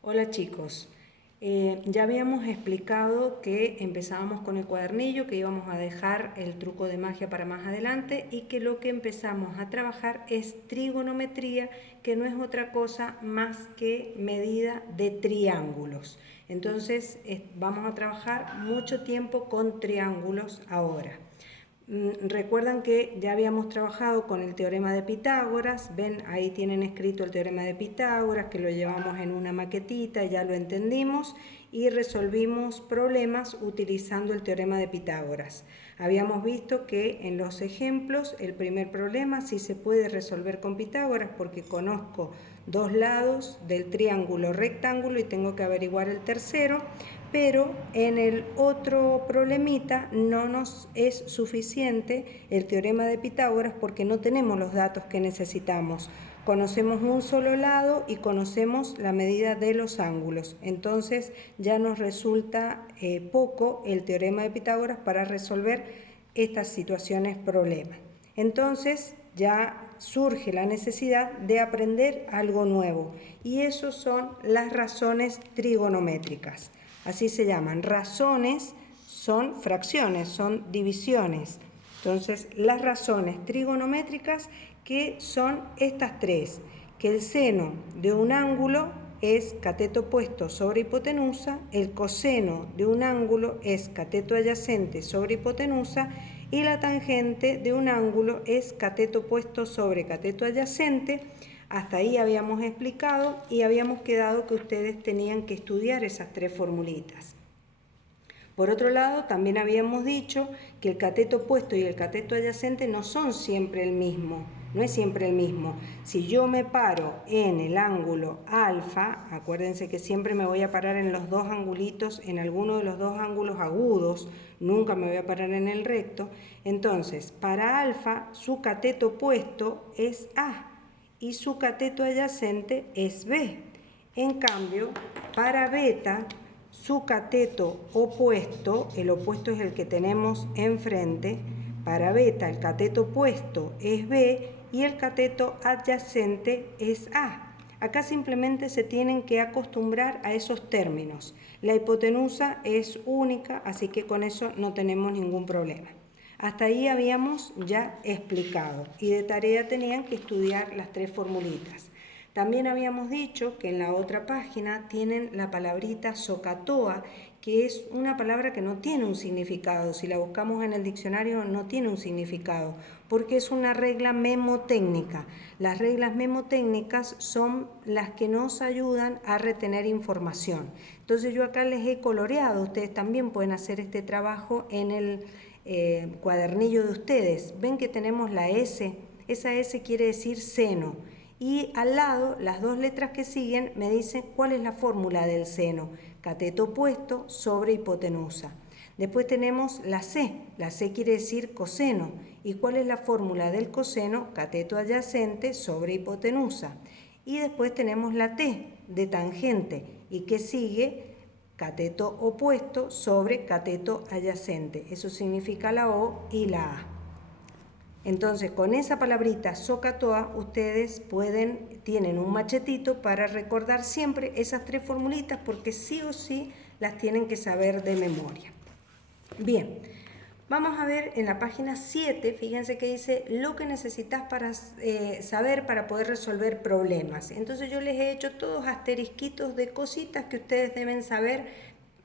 Hola chicos, ya habíamos explicado que empezábamos con el cuadernillo, que íbamos a dejar el truco de magia para más adelante y que lo que empezamos a trabajar es trigonometría, que no es otra cosa más que medida de triángulos. Entonces vamos a trabajar mucho tiempo con triángulos ahora. Recuerdan que ya habíamos trabajado con el teorema de Pitágoras, ven, ahí tienen escrito el teorema de Pitágoras, que lo llevamos en una maquetita, ya lo entendimos y resolvimos problemas utilizando el teorema de Pitágoras. Habíamos visto que en los ejemplos el primer problema sí se puede resolver con Pitágoras porque conozco dos lados del triángulo rectángulo y tengo que averiguar el tercero, pero en el otro problemita no nos es suficiente el teorema de Pitágoras porque no tenemos los datos que necesitamos. Conocemos un solo lado y conocemos la medida de los ángulos. Entonces ya nos resulta poco el teorema de Pitágoras para resolver estas situaciones problema. Entonces ya surge la necesidad de aprender algo nuevo y eso son las razones trigonométricas. Así se llaman. Razones son fracciones, son divisiones. Entonces, las razones trigonométricas que son estas tres, que el seno de un ángulo es cateto opuesto sobre hipotenusa, el coseno de un ángulo es cateto adyacente sobre hipotenusa y la tangente de un ángulo es cateto opuesto sobre cateto adyacente. Hasta ahí habíamos explicado y habíamos quedado que ustedes tenían que estudiar esas tres formulitas. Por otro lado, también habíamos dicho que el cateto opuesto y el cateto adyacente no son siempre el mismo, no es siempre el mismo. Si yo me paro en el ángulo alfa, acuérdense que siempre me voy a parar en los dos angulitos, en alguno de los dos ángulos agudos, nunca me voy a parar en el recto. Entonces, para alfa, su cateto opuesto es A y su cateto adyacente es B. En cambio, para beta, su cateto opuesto, el opuesto es el que tenemos enfrente, para beta el cateto opuesto es B y el cateto adyacente es A. Acá simplemente se tienen que acostumbrar a esos términos. La hipotenusa es única, así que con eso no tenemos ningún problema. Hasta ahí habíamos ya explicado y de tarea tenían que estudiar las tres formulitas. También habíamos dicho que en la otra página tienen la palabrita SOHCAHTOA, que es una palabra que no tiene un significado. Si la buscamos en el diccionario no tiene un significado, porque es una regla memotécnica. Las reglas memotécnicas son las que nos ayudan a retener información. Entonces yo acá les he coloreado, ustedes también pueden hacer este trabajo en el cuadernillo de ustedes. Ven que tenemos la S, esa S quiere decir seno. Y al lado, las dos letras que siguen me dicen cuál es la fórmula del seno. Cateto opuesto sobre hipotenusa. Después tenemos la C quiere decir coseno. ¿Y cuál es la fórmula del coseno? Cateto adyacente sobre hipotenusa. Y después tenemos la T de tangente. ¿Y qué sigue? Cateto opuesto sobre cateto adyacente. Eso significa la O y la A. Entonces, con esa palabrita SOHCAHTOA, ustedes tienen un machetito para recordar siempre esas tres formulitas porque sí o sí las tienen que saber de memoria. Bien, vamos a ver en la página 7, fíjense que dice lo que necesitas para saber para poder resolver problemas. Entonces yo les he hecho todos asterisquitos de cositas que ustedes deben saber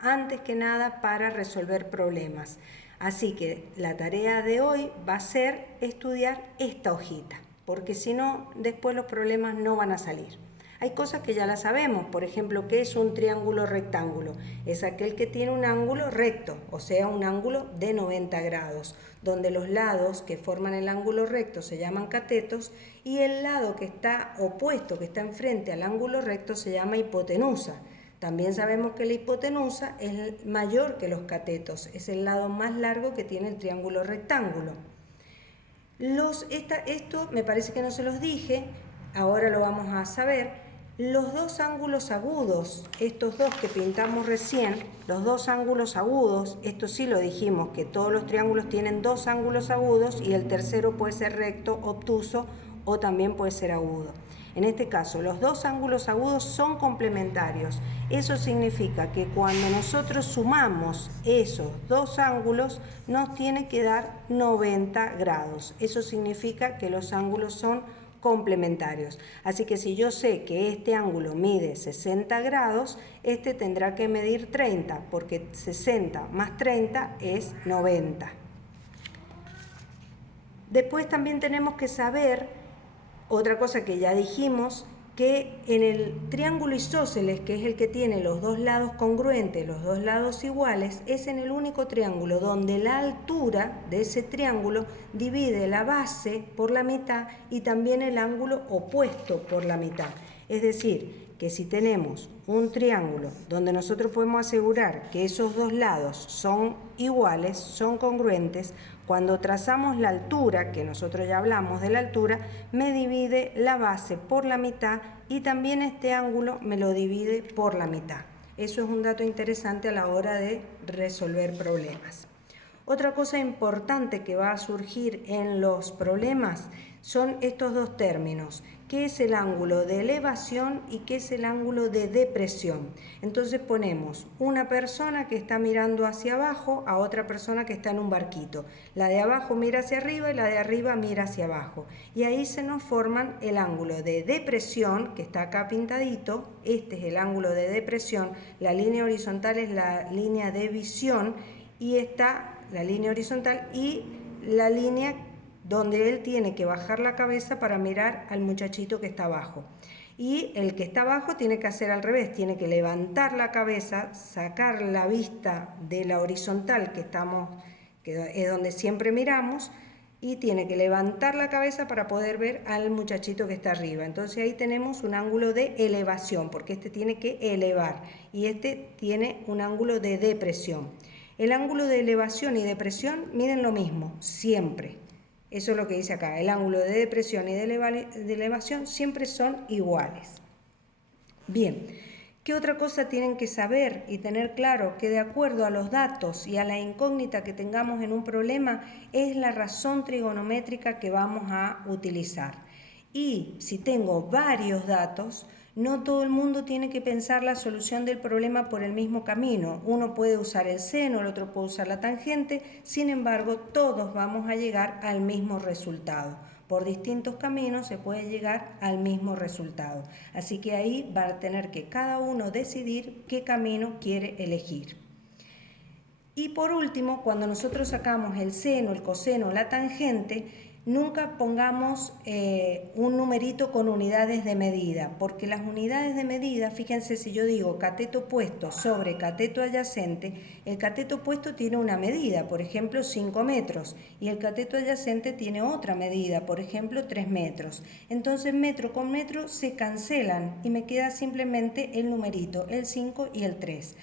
antes que nada para resolver problemas. Así que la tarea de hoy va a ser estudiar esta hojita, porque si no, después los problemas no van a salir. Hay cosas que ya las sabemos, por ejemplo, ¿qué es un triángulo rectángulo? Es aquel que tiene un ángulo recto, o sea, un ángulo de 90 grados, donde los lados que forman el ángulo recto se llaman catetos y el lado que está opuesto, que está enfrente al ángulo recto, se llama hipotenusa. También sabemos que la hipotenusa es mayor que los catetos, es el lado más largo que tiene el triángulo rectángulo. Esto me parece que no se los dije, ahora lo vamos a saber. Los dos ángulos agudos, estos dos que pintamos recién, los dos ángulos agudos, esto sí lo dijimos, que todos los triángulos tienen dos ángulos agudos y el tercero puede ser recto, obtuso o también puede ser agudo. En este caso, los dos ángulos agudos son complementarios. Eso significa que cuando nosotros sumamos esos dos ángulos, nos tiene que dar 90 grados. Eso significa que los ángulos son complementarios. Así que si yo sé que este ángulo mide 60 grados, este tendrá que medir 30, porque 60 más 30 es 90. Después también tenemos que saber, otra cosa que ya dijimos, que en el triángulo isósceles, que es el que tiene los dos lados congruentes, los dos lados iguales, es en el único triángulo donde la altura de ese triángulo divide la base por la mitad y también el ángulo opuesto por la mitad. Es decir, que si tenemos un triángulo donde nosotros podemos asegurar que esos dos lados son iguales, son congruentes, cuando trazamos la altura, que nosotros ya hablamos de la altura, me divide la base por la mitad y también este ángulo me lo divide por la mitad. Eso es un dato interesante a la hora de resolver problemas. Otra cosa importante que va a surgir en los problemas son estos dos términos, qué es el ángulo de elevación y qué es el ángulo de depresión. Entonces ponemos una persona que está mirando hacia abajo a otra persona que está en un barquito. La de abajo mira hacia arriba y la de arriba mira hacia abajo. Y ahí se nos forman el ángulo de depresión, que está acá pintadito. Este es el ángulo de depresión. La línea horizontal es la línea de visión y está la línea horizontal y la línea donde él tiene que bajar la cabeza para mirar al muchachito que está abajo. Y el que está abajo tiene que hacer al revés, tiene que levantar la cabeza, sacar la vista de la horizontal que es donde siempre miramos, y tiene que levantar la cabeza para poder ver al muchachito que está arriba. Entonces ahí tenemos un ángulo de elevación, porque este tiene que elevar y este tiene un ángulo de depresión. El ángulo de elevación y depresión miden lo mismo, siempre. Eso es lo que dice acá, el ángulo de depresión y de elevación siempre son iguales. Bien, ¿qué otra cosa tienen que saber y tener claro? Que de acuerdo a los datos y a la incógnita que tengamos en un problema, es la razón trigonométrica que vamos a utilizar. Y si tengo varios datos, no todo el mundo tiene que pensar la solución del problema por el mismo camino. Uno puede usar el seno, el otro puede usar la tangente, sin embargo, todos vamos a llegar al mismo resultado. Por distintos caminos se puede llegar al mismo resultado. Así que ahí va a tener que cada uno decidir qué camino quiere elegir. Y por último, cuando nosotros sacamos el seno, el coseno, la tangente, nunca pongamos un numerito con unidades de medida, porque las unidades de medida, fíjense, si yo digo cateto opuesto sobre cateto adyacente, el cateto opuesto tiene una medida, por ejemplo 5 metros, y el cateto adyacente tiene otra medida, por ejemplo 3 metros. Entonces metro con metro se cancelan y me queda simplemente el numerito, el 5 y el 3.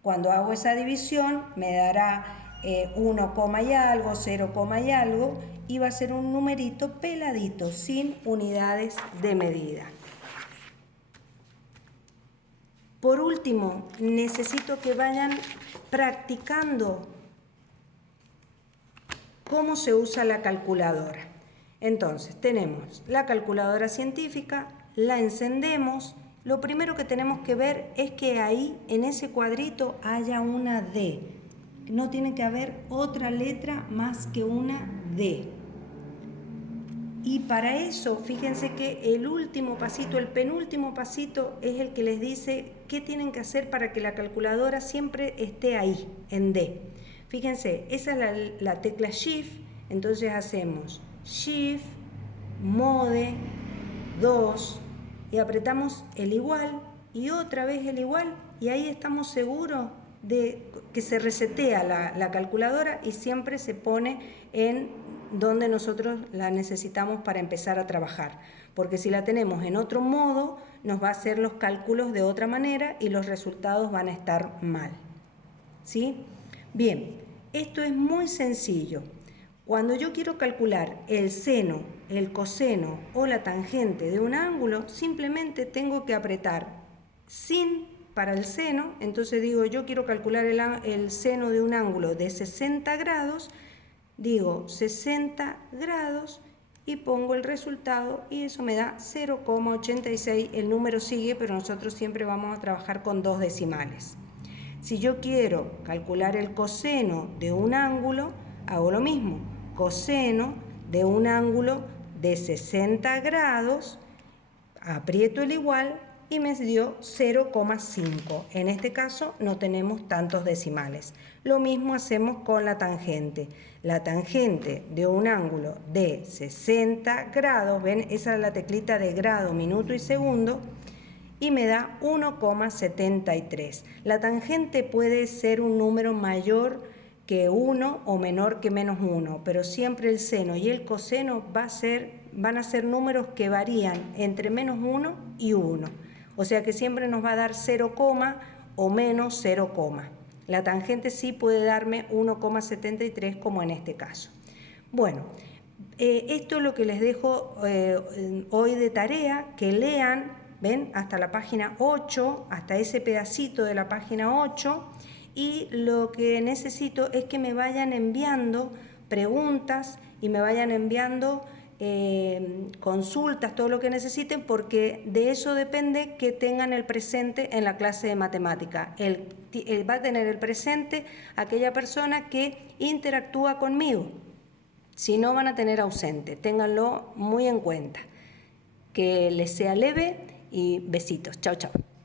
Cuando hago esa división me dará 1, y algo, 0, y algo, y va a ser un numerito peladito, sin unidades de medida. Por último, necesito que vayan practicando cómo se usa la calculadora. Entonces, tenemos la calculadora científica, la encendemos. Lo primero que tenemos que ver es que ahí, en ese cuadrito, haya una D. No tiene que haber otra letra más que una D. Y para eso, fíjense que el último pasito, el penúltimo pasito, es el que les dice qué tienen que hacer para que la calculadora siempre esté ahí, en D. Fíjense, esa es la tecla Shift, entonces hacemos Shift, Mode, 2, y apretamos el igual, y otra vez el igual, y ahí estamos seguros de que se resetea la calculadora y siempre se pone en donde nosotros la necesitamos para empezar a trabajar. Porque si la tenemos en otro modo, nos va a hacer los cálculos de otra manera y los resultados van a estar mal. ¿Sí? Bien, esto es muy sencillo. Cuando yo quiero calcular el seno, el coseno o la tangente de un ángulo, simplemente tengo que apretar sin para el seno. Entonces digo, yo quiero calcular el seno de un ángulo de 60 grados, digo 60 grados y pongo el resultado y eso me da 0,86. El número sigue, pero nosotros siempre vamos a trabajar con 2 decimales. Si yo quiero calcular el coseno de un ángulo, hago lo mismo. Coseno de un ángulo de 60 grados, aprieto el igual y me dio 0,5. En este caso no tenemos tantos decimales. Lo mismo hacemos con la tangente. La tangente de un ángulo de 60 grados, ven, esa es la teclita de grado, minuto y segundo, y me da 1,73. La tangente puede ser un número mayor que 1 o menor que menos 1, pero siempre el seno y el coseno van a ser números que varían entre menos 1 y 1. O sea que siempre nos va a dar 0, o menos 0, la tangente sí puede darme 1,73 como en este caso. Bueno, esto es lo que les dejo hoy de tarea, que lean, ven, hasta la página 8, hasta ese pedacito de la página 8, y lo que necesito es que me vayan enviando preguntas y me vayan enviando consultas, todo lo que necesiten, porque de eso depende que tengan el presente en la clase de matemática. Va a tener el presente aquella persona que interactúa conmigo. Si no, van a tener ausente. Ténganlo muy en cuenta. Que les sea leve y besitos. Chao, chao.